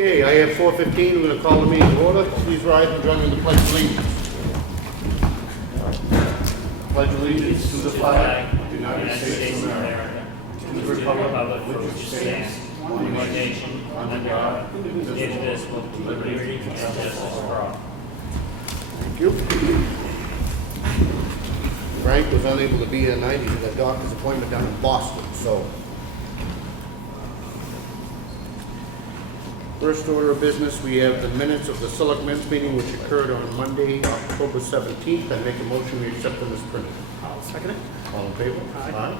Okay, I have 4:15, we're gonna call the meeting to order. Please rise and join me in the pledge of allegiance. Pledge allegiance to the flag of the United States of America, to the republic for which it stands, one nation, under God, indivisible, with liberty and justice for all. Thank you. Frank was unable to be here tonight, he's at a doctor's appointment down in Boston, so. First order of business, we have the minutes of the Selectmen's meeting which occurred on Monday, October 17th. I make a motion we accept them as printed. I'll second it. All in favor? Aye.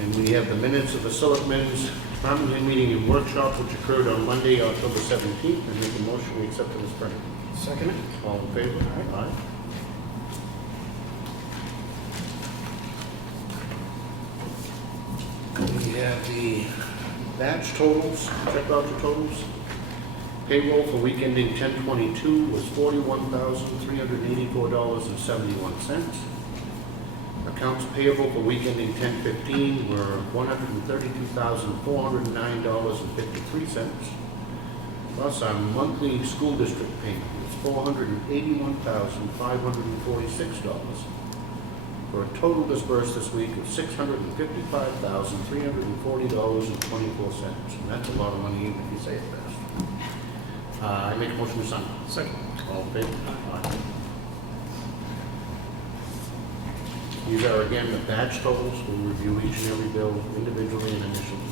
And we have the minutes of the Selectmen's department head meeting and workshop which occurred on Monday, October 17th. I make a motion we accept them as printed. Second it. All in favor? Aye. We have the batch totals, check voucher totals. Payroll for week ending 10/22 was $41,384.71. Accounts payable for week ending 10/15 were $132,409.53. Plus our monthly school district payment was $481,546. For a total disbursed this week of $655,340.24. And that's a lot of money even if you say it fast. I make a motion to sign. Second. All in favor? Aye. These are again the batch totals. We'll review each and every bill individually and initially.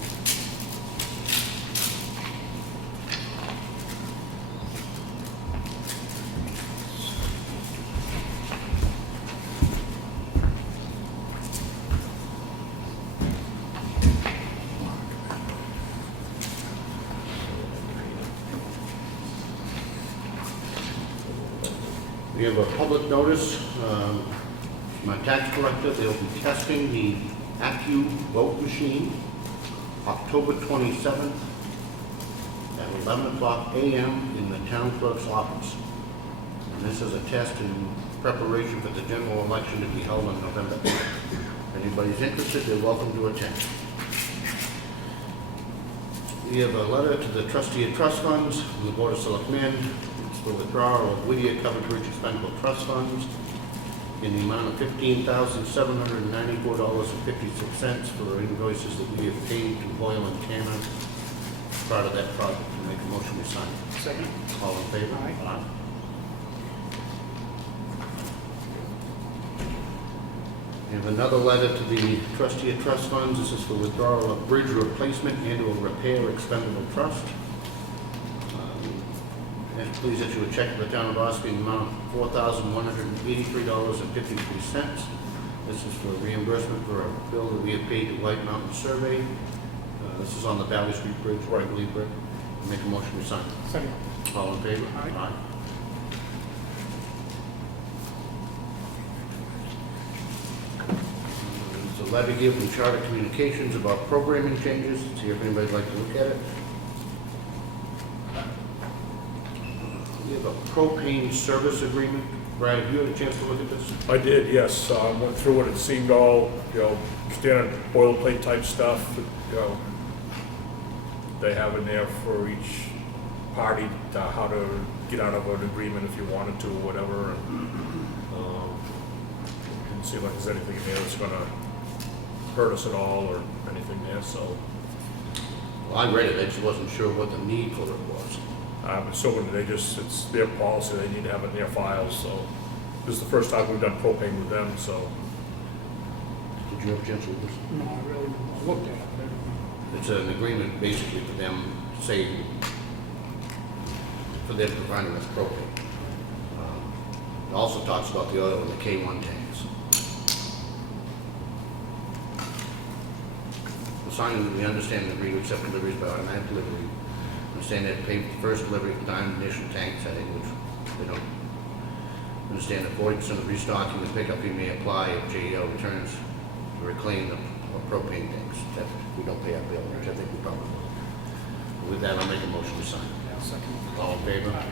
We have a public notice from our tax collector. They'll be testing the Accu vote machine October 27th at 11 o'clock a.m. in the town clerk's office. And this is a test in preparation for the general election to be held on November 8th. If anybody's interested, they're welcome to attend. We have a letter to the trustee of trust funds from the Board of Selectmen. For withdrawal of Whittier Covered Bridge Expendable Trust Funds in the amount of $15,794.56 for invoices that we have paid to Boyle and Tanner as part of that project. To make a motion we sign. Second. All in favor? Aye. We have another letter to the trustee of trust funds. This is for withdrawal of bridge replacement and or repair expendable trust. Please issue a check to the town of Ossipee in the amount of $4,183.53. This is for reimbursement for a bill that we have paid to White Mountain Survey. This is on the Valley Street Bridge, I believe, Rick. Make a motion we sign. Second. All in favor? Aye. There's a letter here from Charter Communications about programming changes. See if anybody'd like to look at it. We have a propane service agreement. Brad, have you had a chance to look at this? I did, yes. Went through it. It seemed all, standard boilerplate type stuff. They have in there for each party how to get out of an agreement if you wanted to or whatever. Didn't seem like there's anything in there that's going to hurt us at all or anything there. So Well, I read it. I just wasn't sure what the need for it was. I'm assuming it's their policy. They need to have it in their files. So this is the first time we've done propane with them. So Did you have a chance to look at this? No, I really looked at it. It's an agreement basically for them, say, for them providing us propane. It also talks about the oil in the K1 tanks. The signing, we understand and agree to accept deliveries by automatic delivery. Understand that pay for the first delivery at the time of initial tank setting, which they don't. Understand that 40% of restocking and pickup fee may apply if JEO returns to reclaim the propane tanks. That we don't pay our bill, which I think we probably will. With that, I'll make a motion to sign. Yeah, second. All in favor? Aye.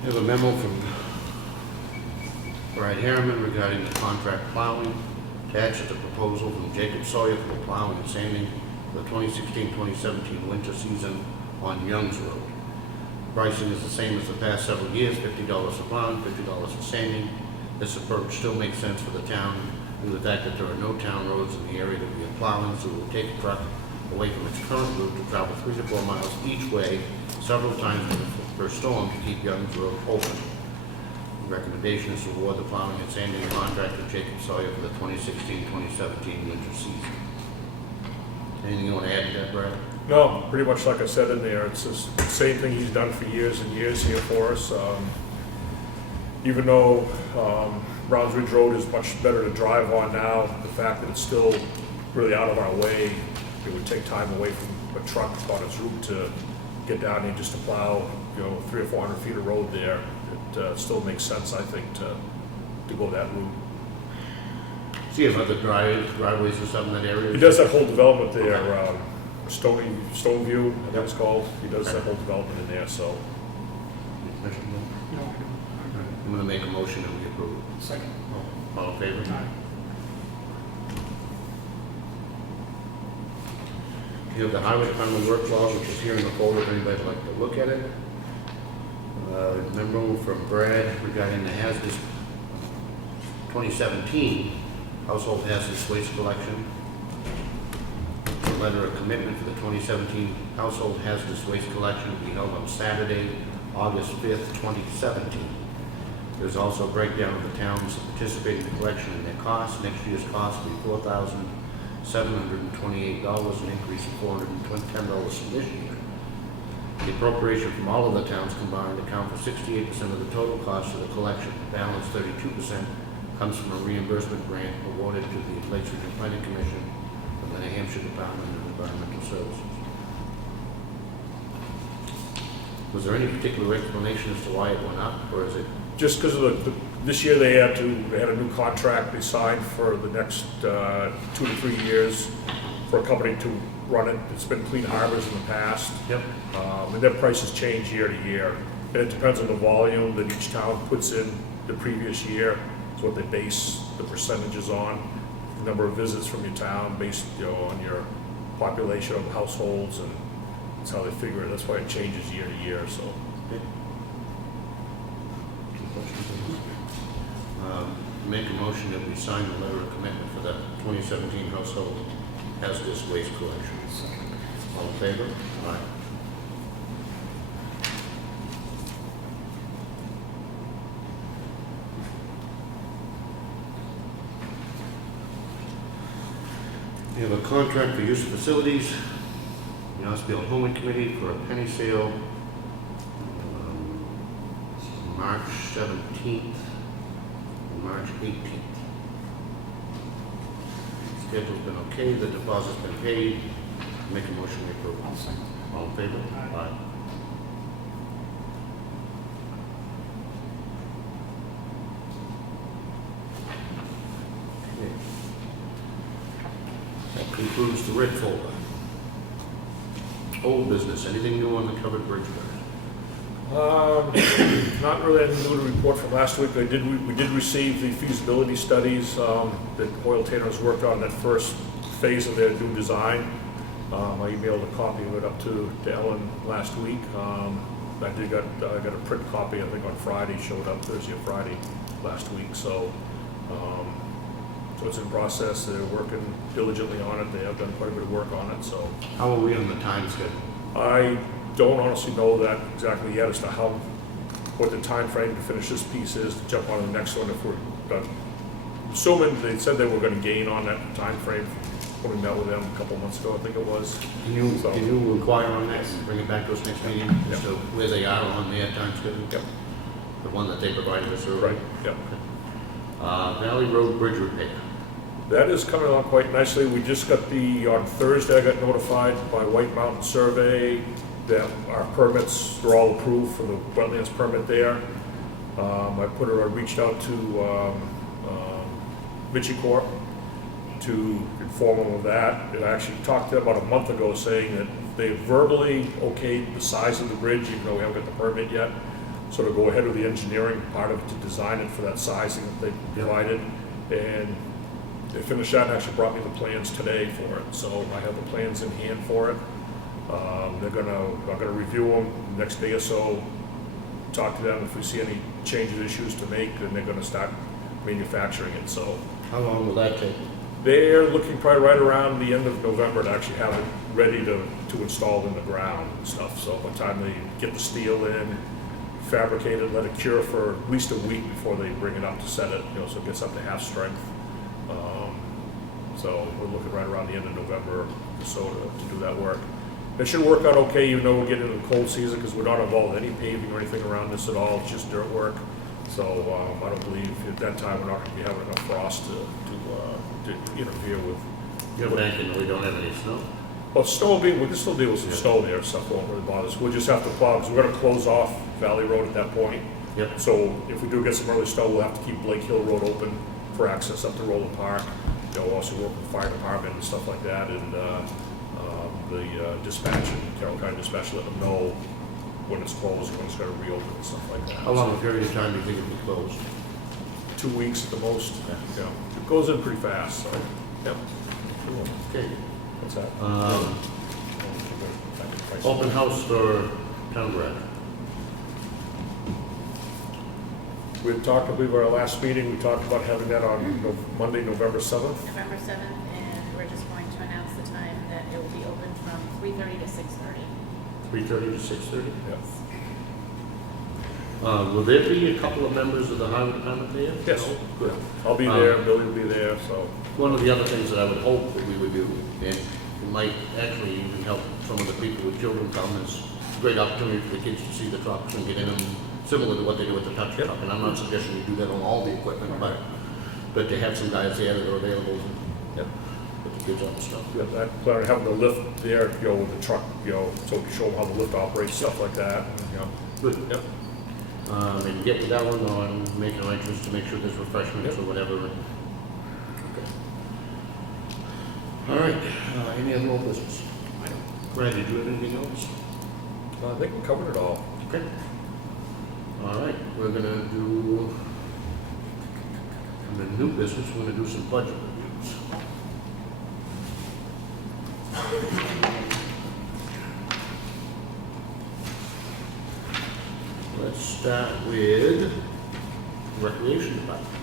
We have a memo from Brad Harriman regarding the contract plowing. Attached is a proposal from Jacob Sawyer for plowing and sanding for the 2016-2017 winter season on Youngs Road. Pricing is the same as the past several years, $50 for plowing, $50 for sanding. This approach still makes sense for the town due to the fact that there are no town roads in the area that we are plowing, so we'll take a truck away from its current route to travel 3 to 4 miles each way several times per storm to keep Youngs Road open. The recommendation is to award the plowing and sanding contract to Jacob Sawyer for the 2016-2017 winter season. Anything you want to add to that, Brad? No, pretty much like I said in there, it's the same thing he's done for years and years here for us. Even though Browns Ridge Road is much better to drive on now, the fact that it's still really out of our way, it would take time away from a truck on its route to get down there just to plow, 300 or 400 feet of road there. It still makes sense, I think, to go that route. See if other driveways or something in that area? He does that whole development there, Stoneview, I think it's called. He does that whole development in there, so. No, I'm going to make a motion that we approve. second. All in favor? Aye. You have the highway department work clause, which is here in the folder if anybody would like to look at it. Memo from Brad regarding the hazardous 2017 household hazardous waste collection. A letter of commitment for the 2017 household hazardous waste collection will be held on Saturday, August 5th, 2017. There's also a breakdown of the towns that participate in the collection and their costs. Next year's cost will be $4,728, an increase of $410 from this year. The appropriation from all of the towns combined account for 68% of the total cost of the collection. The balance, 32%, comes from a reimbursement grant awarded to the Lakes Region Planning Commission from the New Hampshire Department of Environmental Services. Was there any particular explanation as to why it went up, or is it? Just because of this year they had a new contract they signed for the next 2 to 3 years for a company to run it. It's been Clean Harbors in the past. Yep. And their prices change year to year. And it depends on the volume that each town puts in the previous year. It's what they base the percentages on. The number of visits from your town based on your population of households, and that's how they figure it. That's why it changes year to year. So. Make a motion that we sign the letter of commitment for the 2017 household hazardous waste collection. All in favor? Aye. We have a contract for use of facilities, the Ossipee Home Committee for a penny sale, March 17th and March 18th. Schedule's been okay, the deposit's been paid. Make a motion to approve. I'll second. All in favor? Aye. Okay. That concludes the red folder. Old business, anything new on the covered bridge guard? Not really anything new to report from last week. We did receive the feasibility studies that Hoyle Taylor's worked on, that first phase of their new design. I emailed a copy of it up to Ellen last week. I got a print copy, I think on Friday, showed up Thursday or Friday last week. So it's in process. They're working diligently on it. They have done quite a bit of work on it. So How are we on the time schedule? I don't honestly know that exactly yet as to what the time frame to finish this piece is, to jump on to the next one if we're done. Assuming they said they were going to gain on that time frame when we met with them a couple months ago, I think it was. Can you inquire on that and bring it back to us next meeting as Yep. to where they are on their time schedule? Yep. The one that they provided us earlier? Right, yep. Valley Road Bridge repair. That is coming along quite nicely. We just got on Thursday, I got notified by White Mountain Survey that our permits are all approved for the wetlands permit there. I reached out to Vichy Corp to inform them of that. And I actually talked to them about a month ago saying that they verbally okayed the size of the bridge, even though we haven't got the permit yet. sort of go ahead with the engineering part of it to design it for that sizing that they provided. And they finished that and actually brought me the plans today for it. So I have the plans in hand for it. I'm gonna review them next day or so, talk to them if we see any changes, issues to make, then they're gonna start manufacturing it. So How long will that take? they're looking probably right around the end of November to actually have it ready to install in the ground and stuff. So by the time they get the steel in, fabricate it, let it cure for at least a week before they bring it up to set it, so it gets up to half strength. So we're looking right around the end of November or so to do that work. It should work out okay, even though we're getting into the cold season, because we're not involved in any paving or anything around this at all. It's just dirt work. So I don't believe at that time we're not going to be having enough frost to interfere with. You're banking that we don't have any snow? Well, snow will be, we can still deal with some snow there, stuff won't really bother us. We'll just have to plow, because we're going to close off Valley Road at that point. Yep. So if we do get some early snow, we'll have to keep Blake Hill Road open for access up to Roland Park. Also work with the fire department and stuff like that, and the dispatch and Carroll County Dispatch, let them know when it's closed, when it's going to reopen and stuff like that. How long a period of time do you think it'll be closed? 2 weeks at the most. Yeah. It goes in pretty fast, so, yeah. Okay. What's that? Open house for town garage. We had talked, I believe, at our last meeting, we talked about having that on Monday, November 7th. November 7th, and we're just going to announce the time that it will be open from 3:30 to 6:30. 3:30 to 6:30? Yeah. Will there be a couple of members of the highway department there? Yes. No? Good. I'll be there, Billy will be there, so. One of the other things that I would hope that we would do, and it might actually even help some of the people with children come, is a great opportunity for the kids to see the trucks and get in them, similar to what they do with the touch truck. And I'm not suggesting you do that on all the equipment, but to have some guys there that are available to put the kids on the stuff. Yeah, I plan on having the lift there, with the truck, so we can show them how the lift operates, stuff like that. Good. Yep. And get with Alan on making arrangements to make sure there's refreshments or whatever. Okay. All right, any other old business? Brad, did you have anything else? I think we covered it all. Okay. All right, we're gonna do, in the new business, we're gonna do some budget reviews. Let's start with Recreation Department.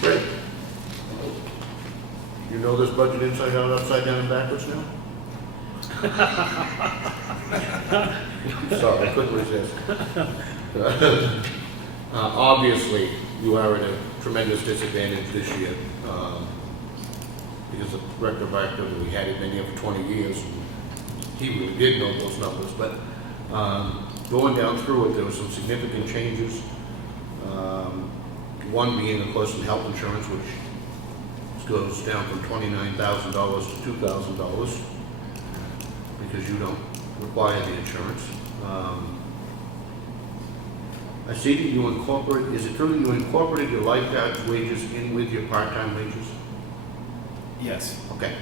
Great. You know this budget inside out, upside down, and backwards now? Sorry, I couldn't resist. Obviously, you are at a tremendous disadvantage this year because the director of activity, we had it been here for 20 years. He really did know those numbers, but going down through it, there were some significant changes. One being, of course, in health insurance, which goes down from $29,000 to $2,000 because you don't require the insurance. I see that you incorporate, is it true that you incorporated your lifeguard's wages in with your part-time wages? Yes. Okay.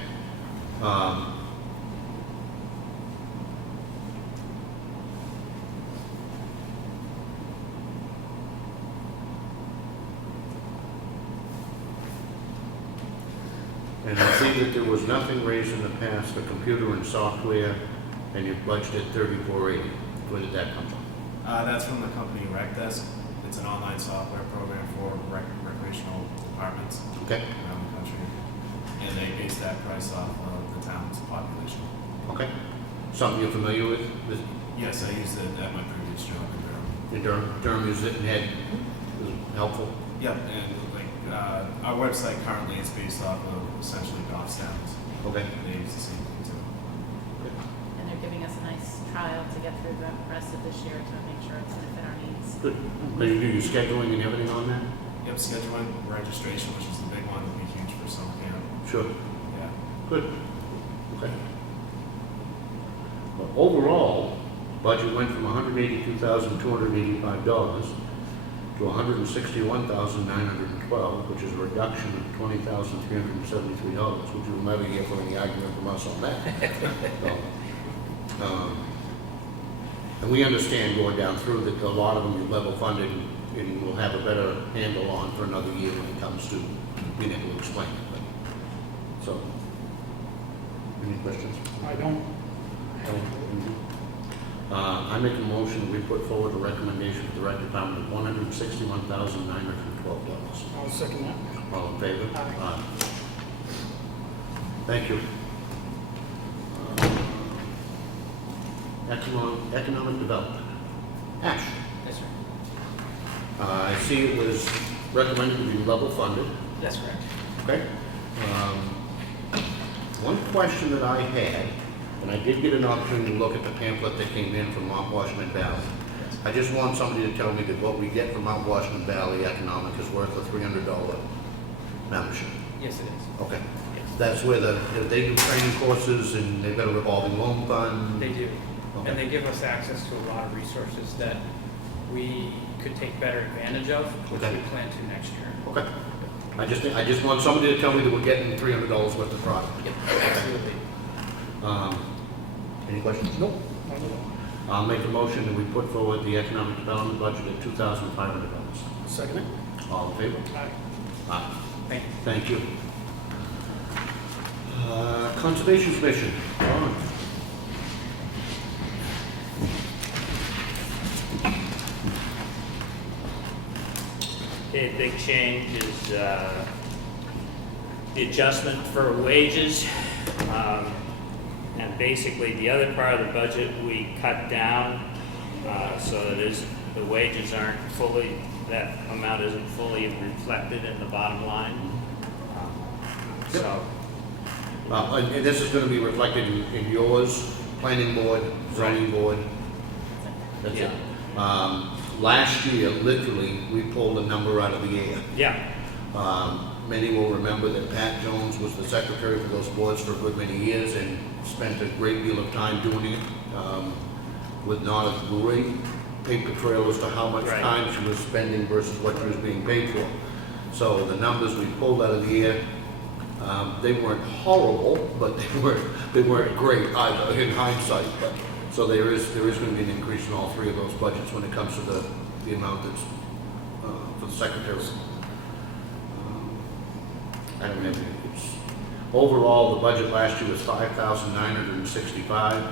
And I see that there was nothing raised in the past for computer and software, and you budgeted $34.80. Where did that come from? That's from the company RecDesk. It's an online software program for recreational departments Okay. around the country. And they base that price off of the town's population. Okay. Something you're familiar with? Yes, I used it at my previous job in Durham. In Durham used it and had, was it helpful? Yep, and our website currently is based off of essentially Goffstown's. Okay. They use the same thing too. And they're giving us a nice trial to get through the rest of this year to make sure it's going to fit our needs. Good. Now you do your scheduling and everything on that? Yep, scheduling, registration, which is the big one, would be huge for summer camp. Sure. Yeah. Good. Okay. Well, overall, budget went from $182,285 to $161,912, which is a reduction of $20,373, which you'll never hear from any argument from us on that. So, And we understand going down through that a lot of them are level funded and we'll have a better handle on for another year when it comes to being able to explain it. But, so, any questions? I don't. I make a motion that we put forward a recommendation for the rec department of $161,912. I'll second that. All in favor? Aye. Thank you. Economic development. Ash. Yes, sir. I see it was recommended to be level funded. That's correct. Okay. One question that I had, and I did get an opportunity to look at the pamphlet that came in from Mount Washington Valley. I just want somebody to tell me that what we get from Mount Washington Valley Economic is worth a $300 membership. Yes, it is. Okay. Yes. That's where they do training courses and they've got a revolving loan fund. They do. Okay. And they give us access to a lot of resources that we could take better advantage of, which Okay. we plan to next year. Okay. I just want somebody to tell me that we're getting $300 worth of product. Yep, absolutely. Any questions? Nope. Not at all. I'll make a motion that we put forward the economic development budget at $2,500. Second it. All in favor? Aye. Aye. Thank you. Thank you. Conservation Commission, Ron. Okay, big change is the adjustment for wages. And basically, the other part of the budget we cut down so that the wages aren't fully, that amount isn't fully reflected in the bottom line. So, And this is going to be reflected in yours, planning board, zoning board. That's it. Last year, literally, we pulled a number out of the air. yeah, Many will remember that Pat Jones was the secretary for those boards for a good many years and spent a great deal of time doing it with not a great paper trail as to how much Right. time she was spending versus what she was being paid for. So the numbers we pulled out of the air, they weren't horrible, but they weren't great either in hindsight. But, so there is going to be an increase in all three of those budgets when it comes to the amount that's for the secretaries. I don't have any. Overall, the budget last year was $5,965.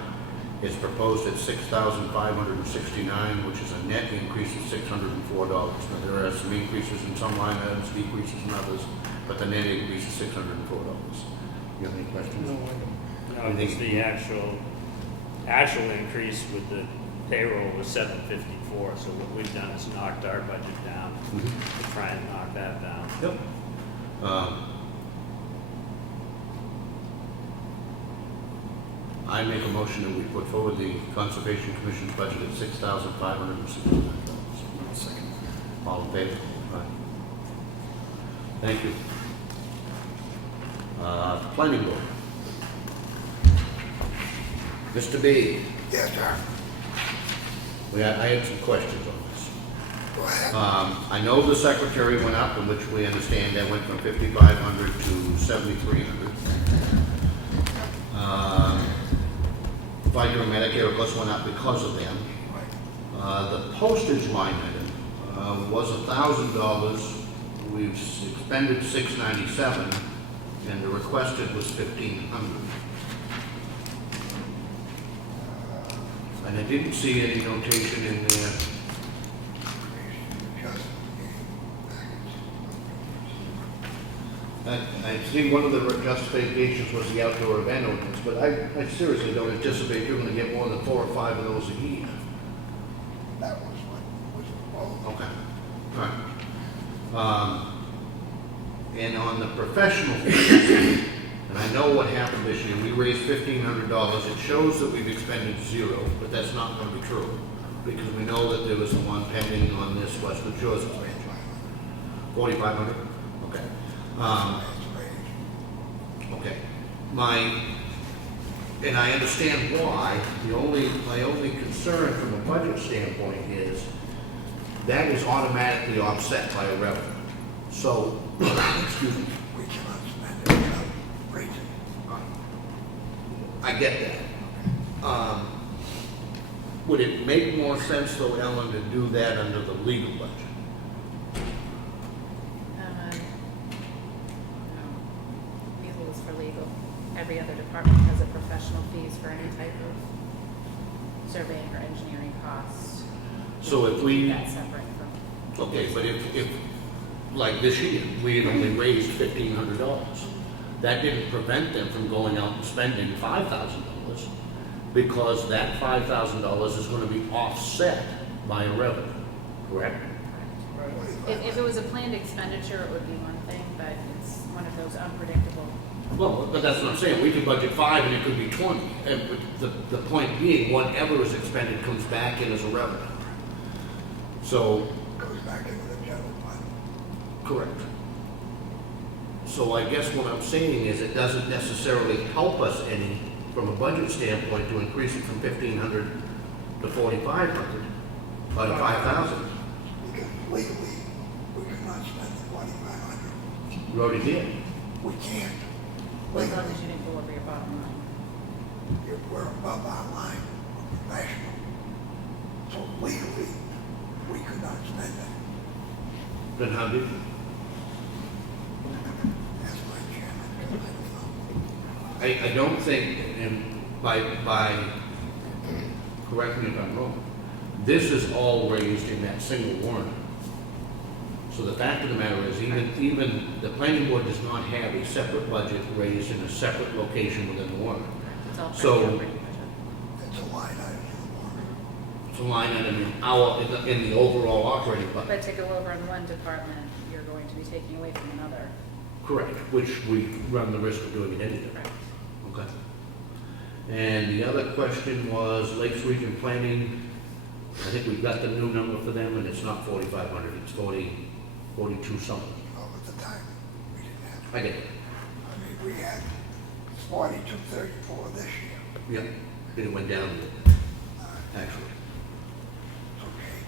It's proposed at $6,569, which is a net increase of $604. Now, there are some increases in some line items, decreases in others, but the net increase is $604. You have any questions? No, I don't. no, it's the actual increase with the payroll was $754. So what we've done is knocked our budget down to try and knock that down. Yep. I make a motion that we put forward the Conservation Commission's budget at $6,569. I'll second. All in favor? Aye. Thank you. Planning board. Mr. B. Yes, sir. I had some questions on this. Go ahead. I know the secretary went up, in which we understand that went from 5,500 to 7,300. Fighter and Medicare, of course, went up because of them. The postage line item was $1,000. We've expended $697, and the requested was $1,500. And I didn't see any notation in there. I see one of the justifications was the outdoor event ordinance, but I seriously don't anticipate you're gonna get more than 4 or 5 of those a year. That was what was involved. Okay, all right. And on the professional fees, and I know what happened this year, we raised $1,500. It shows that we've expended 0, but that's not gonna be true, because we know that there was the one pending on this Westwood Shores expansion. 4,500? Okay. Okay. And I understand why. My only concern from a budget standpoint is that is automatically offset by a revenue. So, excuse me, We cannot spend it without raising it. I get that. would it make more sense though, Ellen, to do that under the legal budget? No. Legal is for legal. Every other department has a professional fees for any type of surveying or engineering costs. So if we, That's separate from. okay, but if, like this year, we had only raised $1,500, that didn't prevent them from going out and spending $5,000, because that $5,000 is gonna be offset by a revenue, correct? If it was a planned expenditure, it would be one thing, but it's one of those unpredictable. Well, but that's what I'm saying, we could budget 5 and it could be 20, and the point being, whatever is expended comes back in as a revenue. So, Goes back into the general fund. correct. So I guess what I'm saying is it doesn't necessarily help us any, from a budget standpoint, to increase it from 1,500 to 4,500, by 5,000. Because legally, we cannot spend the 2,500. You already did. We can't. Well, as long as you didn't go over your bottom line. If we're above our line, we're professional. So legally, we could not spend it. Then how did you? That's my chairman. I don't know. I don't think, and by, correct me if I'm wrong, this is all raised in that single warrant. So the fact of the matter is, even the planning board does not have a separate budget raised in a separate location within the warrant. It's all part So- of the operating budget. It's a line item in the warrant. It's a line item in the overall operating budget. But to go over in one department, you're going to be taking away from another. Correct, which we run the risk of doing it anyway. Correct. Okay. And the other question was Lakes Region Planning. I think we've got the new number for them, and it's not 4,500, it's 42 something. Well, at the time, we didn't have. I get it. I mean, we had 4234 this year. Yeah, it went down a little, actually. It's okay.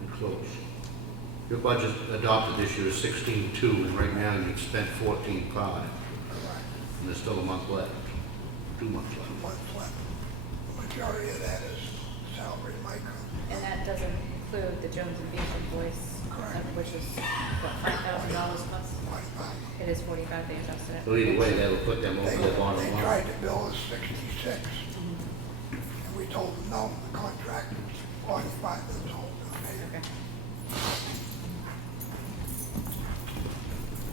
We're close. Your budget adopted this year is 16.2, and right now you've spent 14.5, Correct. and there's still a month left, 2 months left. What's left? The majority of that is salary micro. And that doesn't include the Jones and Beach invoice, Correct. which is, what, $5,000 plus? 25. It is 45, they adjusted it. So either way, that'll put them over They, the bottom they line. tried to bill us 66. And we told them, no, the contract is 45 years old. Okay? Okay.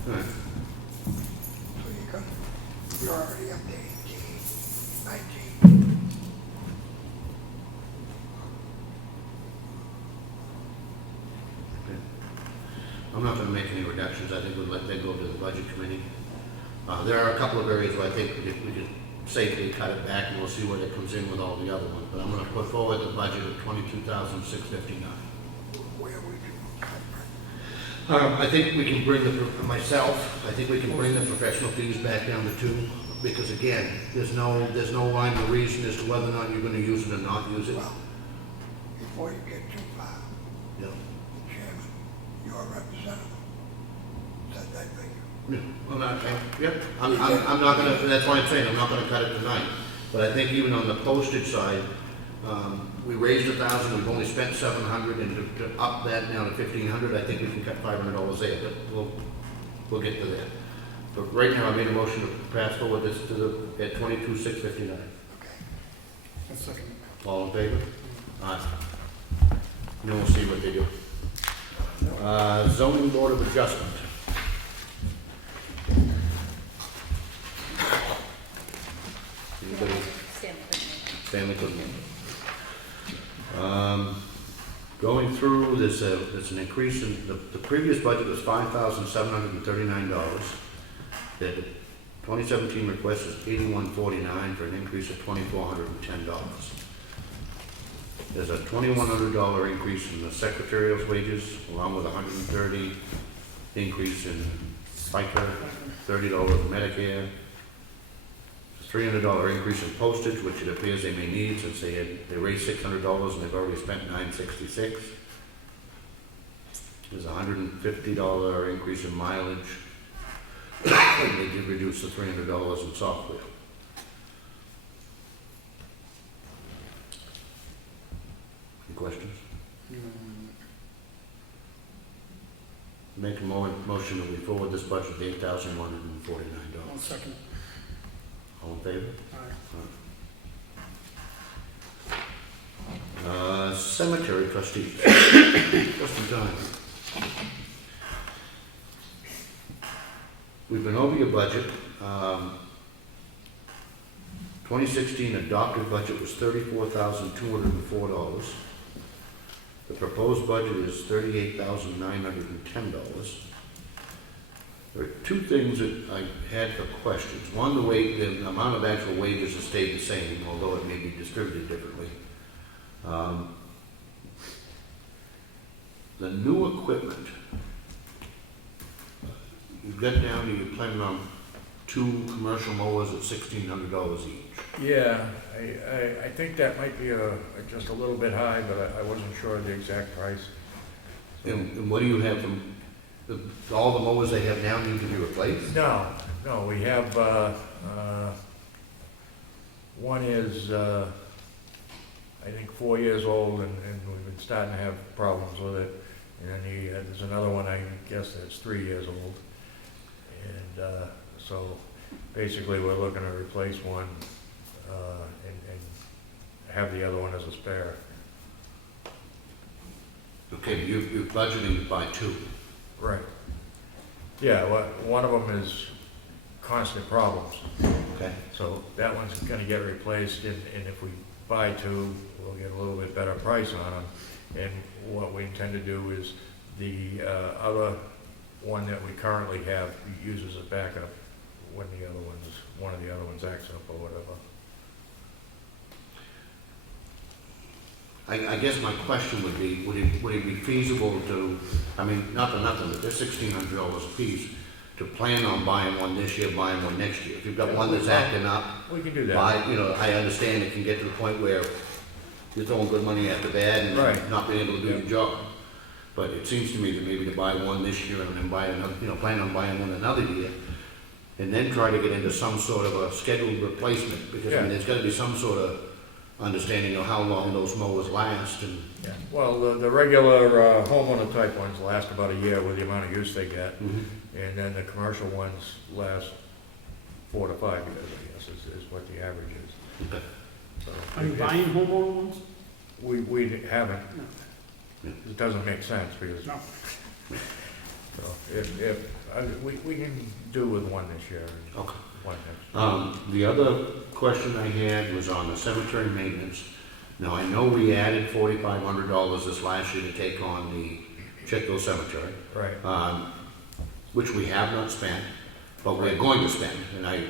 All right. So you're already up to 18, 19. Okay. I'm not gonna make any reductions, I think we'll let that go to the budget committee. There are a couple of areas where I think we could safely cut it back, and we'll see where it comes in with all the other ones, but I'm gonna put forward the budget of $22,659. Where would you cut? I think we can bring I think we can bring the professional fees back down to 2, because again, there's no rhyme or reason as to whether or not you're gonna use it or not use it. Well, before you get too far, Yeah. the chairman, your representative, said that figure. Yeah, I'm not gonna, that's why I'm saying, I'm not gonna cut it tonight. But I think even on the postage side, we raised 1,000, we've only spent 700, and to up that now to 1,500, I think we can cut $500 there, but we'll get to that. But right now, I made a motion to pass forward this to at 22,659. Okay. A second. All in favor? Aye. And then we'll see what they do. Zoning Board of Adjustment. Anybody? Stanley couldn't make it. Going through, there's an increase in, the previous budget was $5,739. The 2017 request is $8149 for an increase of $2,410. There's a $2,100 increase in the secretarial's wages, along with $130 increase in FICA, $30 Medicare, $300 increase in postage, which it appears they may need since they raised $600 and they've already spent $966. There's a $150 increase in mileage. They did reduce the $300 in software. Any questions? Make a motion that we forward this budget to $8,149. I'll second. All in favor? Aye. Cemetery trustees. Just in time. We've been over your budget. 2016 adopted budget was $34,204. The proposed budget is $38,910. There are two things that I had for questions. One, the amount of actual wages has stayed the same, although it may be distributed differently. The new equipment, you've got down to, you're planning on 2 commercial mowers at $1,600 each. Yeah, I think that might be just a little bit high, but I wasn't sure of the exact price. And what do you have from, all the mowers they have now need to be replaced? No, we have, one is, I think 4 years old, and we've been starting to have problems with it. And then there's another one, I guess that's 3 years old. And so basically we're looking to replace one and have the other one as a spare. Okay, you're budgeting to buy 2. Right. Yeah, one of them is constant problems. Okay. So that one's gonna get replaced, and if we buy 2, we'll get a little bit better price on them. And what we intend to do is the other one that we currently have uses a backup when one of the other ones acts up or whatever. I guess my question would be, would it be feasible to, I mean, not for nothing, but they're $1,600 a piece, to plan on buying one this year, buying one next year? If you've got one that's acting up, We can do that. I understand it can get to the point where you're throwing good money after bad and Right. not being able to do your job. But it seems to me that maybe to buy one this year and then buy another, plan on buying one another year, and then try to get into some sort of a scheduled replacement, because I mean, Yeah. there's gotta be some sort of understanding of how long those mowers last, and Yeah. Well, the regular homeowner type ones last about a year with the amount of use they get, and then the commercial ones last 4 to 5 years, I guess, is what the average is. okay. So Are you buying homeowner ones? We haven't. No. It doesn't make sense because, No. so we can do with one this year and Okay. one next. The other question I had was on the cemetery maintenance. Now, I know we added $4,500 this last year to take on the Chickville Cemetery, Right. which we have not spent, but we're going to spend. And I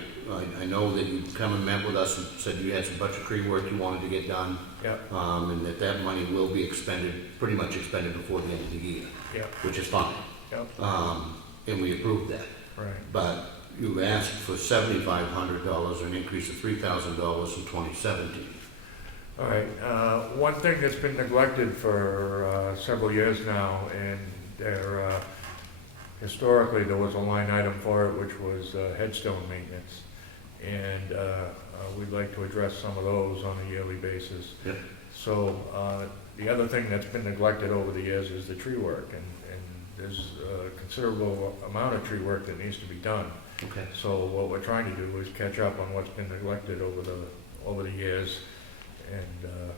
know that you come and met with us and said you had some budgetary work you wanted to get done, Yep, and that money will be pretty much expended before the end of the year, yep, which is fine. yep, And we approved that. right. But you asked for $7,500, an increase of $3,000 in 2017. All right, one thing that's been neglected for several years now, and historically there was a line item for it, which was headstone maintenance. And we'd like to address some of those on a yearly basis. Yep. So the other thing that's been neglected over the years is the tree work, and there's a considerable amount of tree work that needs to be done. Okay. So what we're trying to do is catch up on what's been neglected over the years, and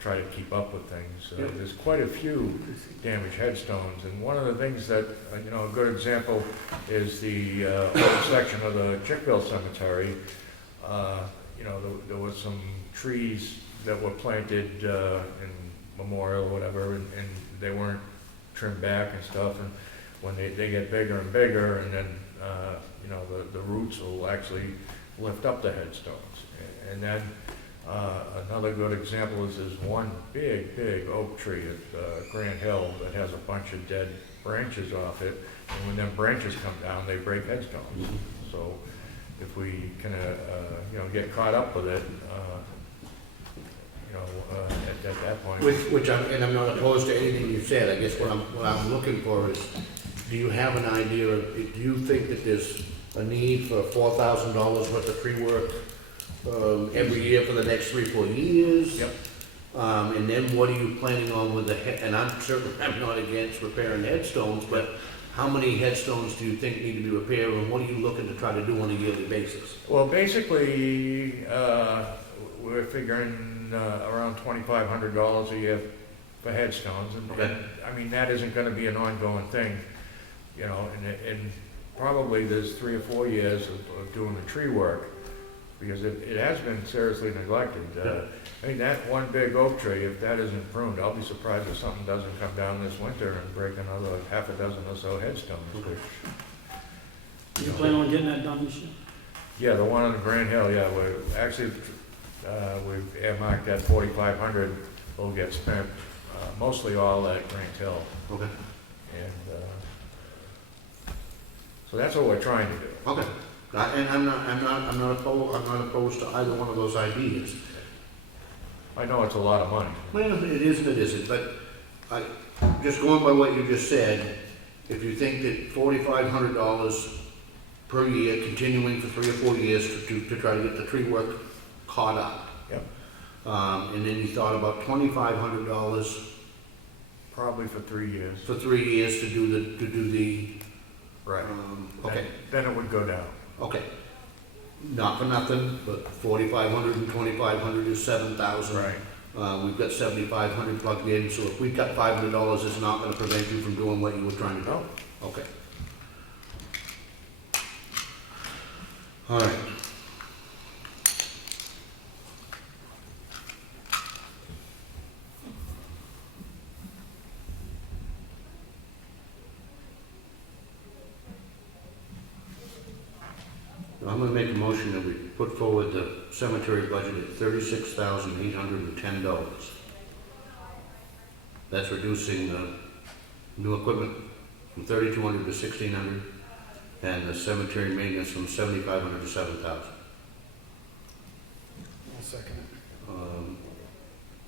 try to keep up with things. Yep. There's quite a few damaged headstones, and one of the things that a good example is the old section of the Chickville Cemetery. There was some trees that were planted in memorial or whatever, and they weren't trimmed back and stuff, and when they get bigger and bigger, and then the roots will actually lift up the headstones. And then another good example is there's one big oak tree at Grand Hill that has a bunch of dead branches off it, and when them branches come down, they break headstones. So if we can, get caught up with it, at that point. Which I'm not opposed to anything you said. I guess what I'm looking for is, do you have an idea, do you think that there's a need for $4,000 worth of tree work every year for the next 3-4 years? Yep. And then what are you planning on with and I'm not against repairing headstones, but how many headstones do you think need to be repaired, and what are you looking to try to do on a yearly basis? Well, basically, we're figuring around $2,500 a year for headstones, and Okay. I mean, that isn't gonna be an ongoing thing, and probably there's 3 or 4 years of doing the tree work, because it has been seriously neglected. I mean, that one big oak tree, if that isn't pruned, I'll be surprised if something doesn't come down this winter and break another half a dozen or so headstones. You plan on getting that done this year? Yeah, the one on Grand Hill, yeah, we're actually, we've earmarked that 4,500 will get spent, mostly all at Grand Hill. Okay. And, so that's what we're trying to do. Okay. And I'm not opposed to either one of those ideas. I know it's a lot of money. Well, it is and it isn't, but just going by what you just said, if you think that $4,500 per year, continuing for 3 or 4 years to try to get the tree work caught up. Yep. And then you thought about $2,500 Probably for 3 years. for 3 years to do the. Right. Okay. Then it would go down. Okay. Not for nothing, but 4,500 and 2,500 is 7,000. Right. We've got 7,500 plugged in, so if we've got $500, it's not gonna prevent you from doing what you were trying to do. No. Okay. All right. I'm gonna make a motion that we put forward the cemetery budget at $36,810. That's reducing the new equipment from 3,200 to 1,600, and the cemetery maintenance from 7,500 to 7,000. I'll second it.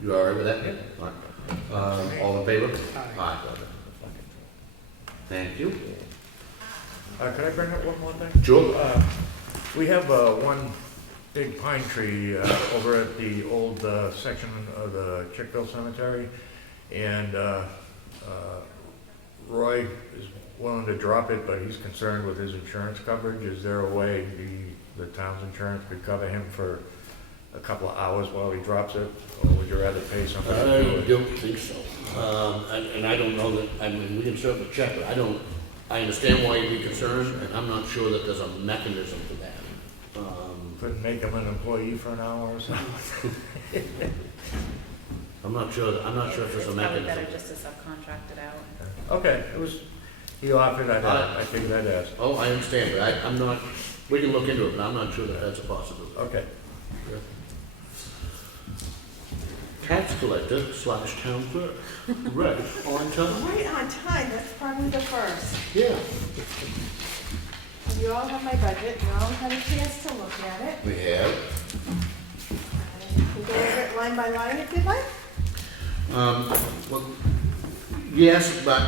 You all right with that? Yeah. All right. All in favor? Aye. Thank you. Could I bring up one more thing? Sure. We have one big pine tree over at the old section of the Chickville Cemetery, and Roy is willing to drop it, but he's concerned with his insurance coverage. Is there a way the town's insurance could cover him for a couple of hours while he drops it, or would you rather pay something? I don't think so. And I don't know that, I mean, we can certainly check, but I understand why you'd be concerned, and I'm not sure that there's a mechanism for that. Couldn't make him an employee for an hour or something? I'm not sure if there's a It's probably mechanism. better just to subcontract it out. Okay, he offered, I figured I'd ask. Oh, I understand, but I'm not, we can look into it, but I'm not sure that that's a possibility. Okay. Tax collector / town clerk. Right, on time. Right on time, that's probably the first. Yeah, You all have my budget, you all had a chance to look at it. we have. And you can go over it line by line if you'd like. Well, yes, but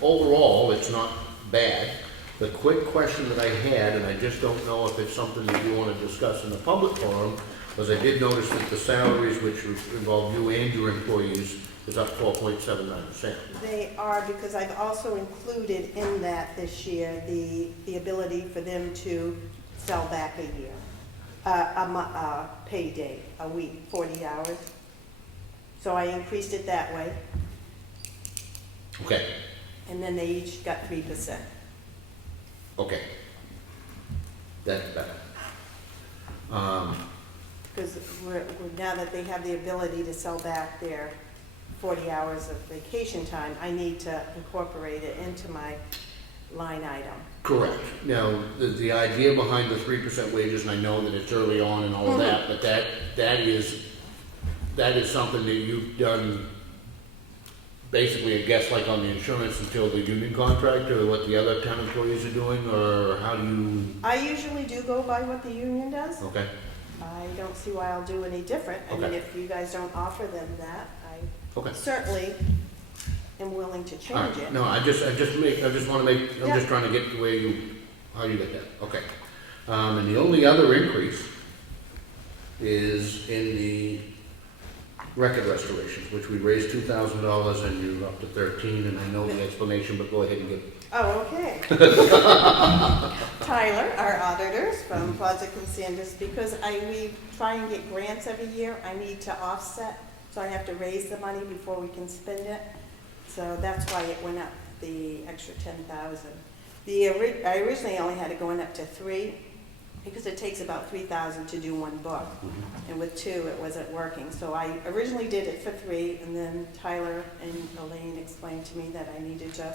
overall, it's not bad. The quick question that I had, and I just don't know if it's something that you want to discuss in the public forum, was I did notice that the salaries, which involve you and your employees, is up 4.79%. They are, because I've also included in that this year, the ability for them to sell back a year. A payday, a week, 40 hours. So I increased it that way, Okay, and then they each got 3%. okay. That's better. Because now that they have the ability to sell back their 40 hours of vacation time, I need to incorporate it into my line item. Correct. Now, the idea behind the 3% wages, and I know that it's early on and all of that, but that is something that you've done basically a guess like on the insurance until the union contract, or what the other town employees are doing, or how do you, I usually do go by what the union does. okay? I don't see why I'll do any different. I mean, Okay. if you guys don't offer them that, Okay. I certainly am willing to All change right. it. No, I just wanna make, I'm Yeah. just trying to get to where you, how you get that, okay. And the only other increase is in the record restorations, which we raised $2,000 and you're up to 13, and I know the explanation, but go ahead and give. Oh, okay. Tyler, our auditors from Project and Sanders, because we try and get grants every year, I need to offset, so I have to raise the money before we can spend it. So that's why it went up, the extra 10,000. I originally only had it going up to 3, because it takes about 3,000 to do one book. And with 2, it wasn't working. So I originally did it for 3, and then Tyler and Elaine explained to me that I needed to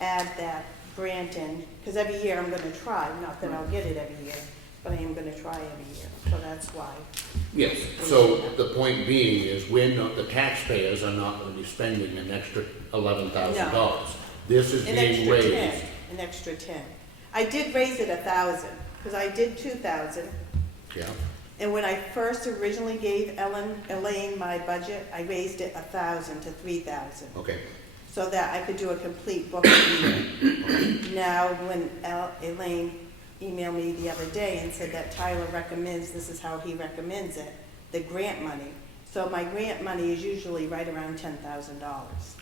add that grant in, because every year I'm gonna try, not that I'll get it every year, but I am gonna try every year, so that's why. Yes, so the point being is the taxpayers are not gonna be spending an extra $11,000. This is An being extra raised. 10, an extra 10. I did raise it 1,000, because I did 2,000, Yeah, and when I first originally gave Elaine my budget, I raised it 1,000 to 3,000, okay, so that I could do a complete book a year. Now, when Elaine emailed me the other day and said that Tyler recommends, this is how he recommends it, the grant money. So my grant money is usually right around $10,000.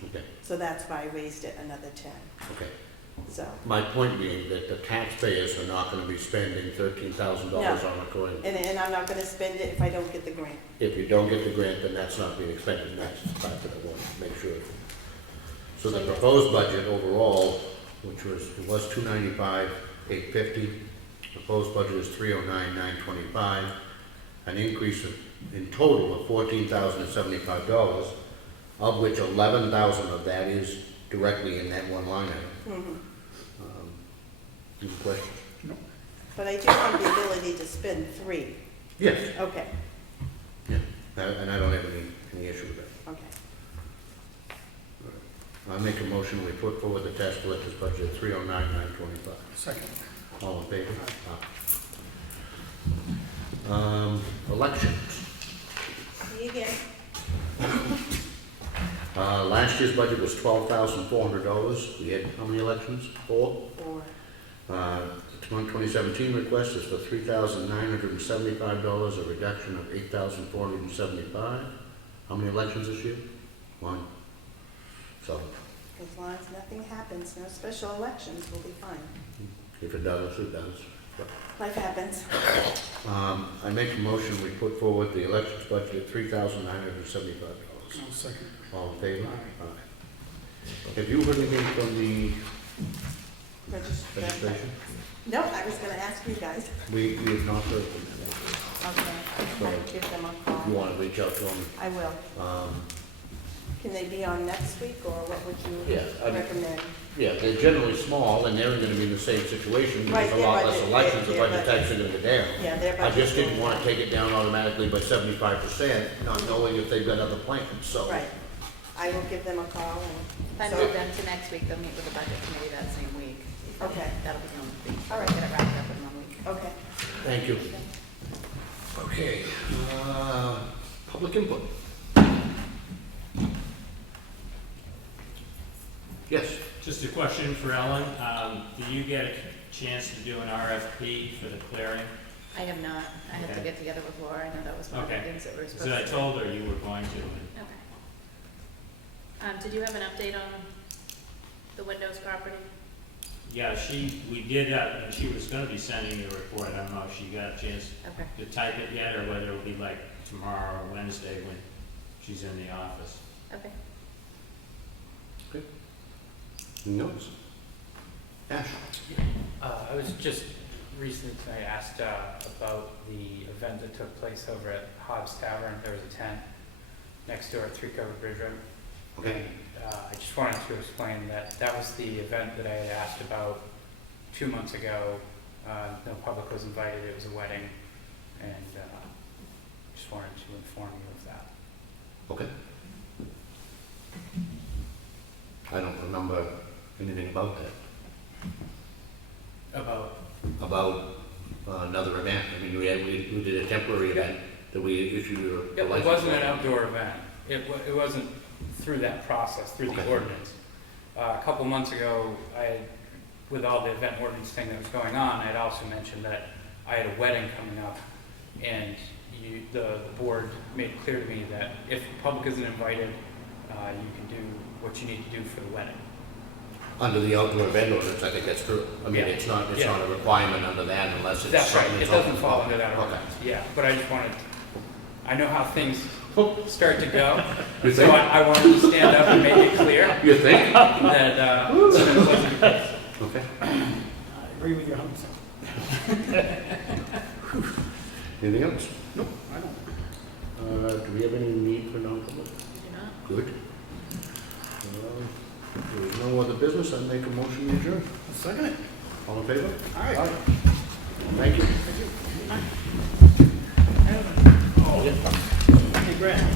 okay, So that's why I raised it another 10. okay. So, My point being that the taxpayers are not gonna be spending $13,000 No. on a coin. and I'm not gonna spend it if I don't get the grant. If you don't get the grant, then that's not being expended, and that's the fact that I want to make sure. So the proposed budget overall, which was 295,850, proposed budget is 309,925, an increase in total of $14,075, of which 11,000 of that is directly in that one line item. Mhm. Any questions? But I do have the ability to spend 3. Yes. Okay, Yeah, and I don't have any issue with that. okay. I make a motion, we put forward the tax collector's budget at 309,925. Second. All in favor? Aye. Elections. Me again. Last year's budget was $12,400. We had how many elections? 4. 4. The 2017 request is for $3,975, a reduction of $8,475. How many elections this year? 1. So, As long as nothing happens, no special elections, we'll be fine. if it does, it does. Life happens. I make a motion, we put forward the elections budget at $3,975. I'll second. All in favor? Aye. Aye. Have you heard anything from the registration? No, I was gonna ask you guys. We have not heard from them. Okay, I'll give them a If you call. want to reach out to them. I will. Can they be on next week, or what would you Yeah, I mean- recommend? Yeah, they're generally small, and they're going to be in the same situation. Right, There's a their lot less budget- elections, the their budget's budget- actually going to go down. Yeah, their I budget's just didn't going want down. to take it down automatically by 75%, not knowing if they've got other plans, so. Right. I will give them a call If I and, move so, them to next week, they'll meet with the budget committee that same week. Okay. That'll be the only thing. All right. Get it wrapped up in 1 week. okay. Thank you. Okay, public input. Yes, Just a question for Ellen. Do you get a chance to do an RFP for the clearing? I have not. I have to Okay. get together with Laura. I know that was one of the Okay. things that we were supposed So to I do. told her you were going to. Okay. Did you have an update on the Windows property? Yeah, we did, and she was gonna be sending you a report. I don't know if she got a chance Okay. to type it yet, or whether it'll be like tomorrow or Wednesday when she's in the office. Okay. anything else? Ash? I was just recently asked about the event that took place over at Hobbs Tavern. There was a tent next door at 3 Covered Bridge Road. Okay. I just wanted to explain that that was the event that I had asked about 2 months ago. No public was invited, it was a wedding, and just wanted to inform you of that. Okay. I don't remember anything about that, about another event. I mean, we did a temporary event that we issued a It license. wasn't an outdoor event. It wasn't through that process, through the Okay. ordinance. A couple months ago, with all the event ordinance thing that was going on, I had also mentioned that I had a wedding coming up, and the board made it clear to me that if the public isn't invited, you can do what you need to do for the wedding. Under the outdoor event ordinance, I think that's true. I mean, Yeah. it's not Yeah. a requirement under that unless it's That's right, something it that's doesn't open. fall under that Okay. ordinance, yeah, but I just wanted, I know how things start to go, You so think? I wanted to stand up and make it clear You think? that, it wasn't the case. Okay. I agree with your 100%. Anything else? Nope, I don't. Do we have any need for non-public? You know? Good. There is no other business. I make a motion to adjourn. Second it. All in favor? All right. Thank you. Hey, Brad.